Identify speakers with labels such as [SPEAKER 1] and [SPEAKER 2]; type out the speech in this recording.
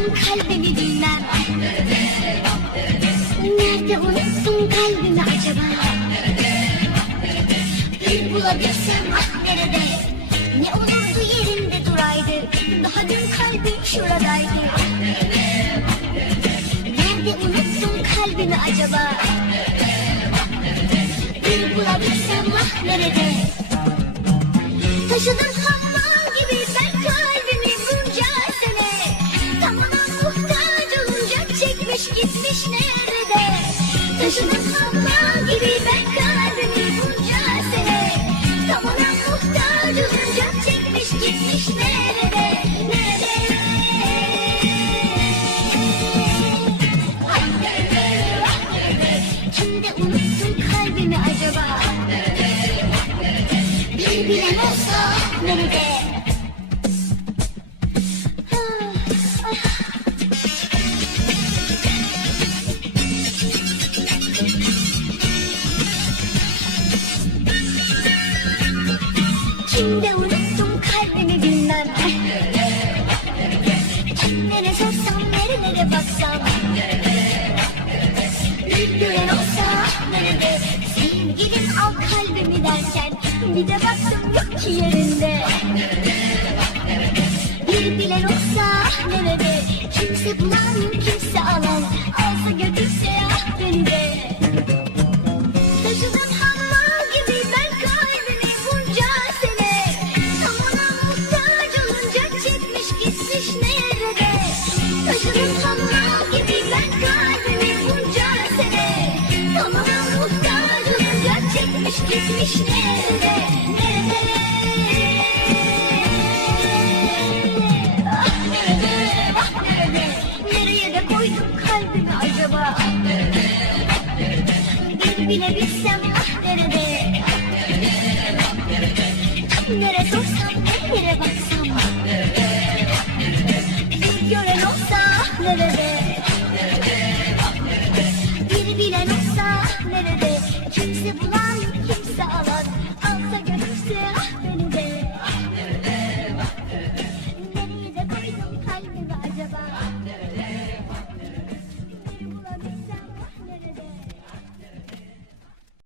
[SPEAKER 1] unuttun kalbimi bilmem Nerede unuttun kalbimi acaba? Bir bulabilsem ah nerede? Ne olurdu yerinde duraydı. Daha dün kalbim şuradaydı. Nerede unuttun kalbimi acaba? Bir bulabilsem ah nerede? Taşıdım bilen olsa nerede? Kimde unuttum kalbimi bilmem. Kimlere sorsam nerelere baksam. Bir gören olsa nerede? Sevgilim al kalbimi derken. Bir de yok ki yerinde? Bir bilen olsa nerede? Kimse bulan kimse alan bir bile bilsem ah nerede? Nere sorsam nereye baksam? Bir gören olsa ah nerede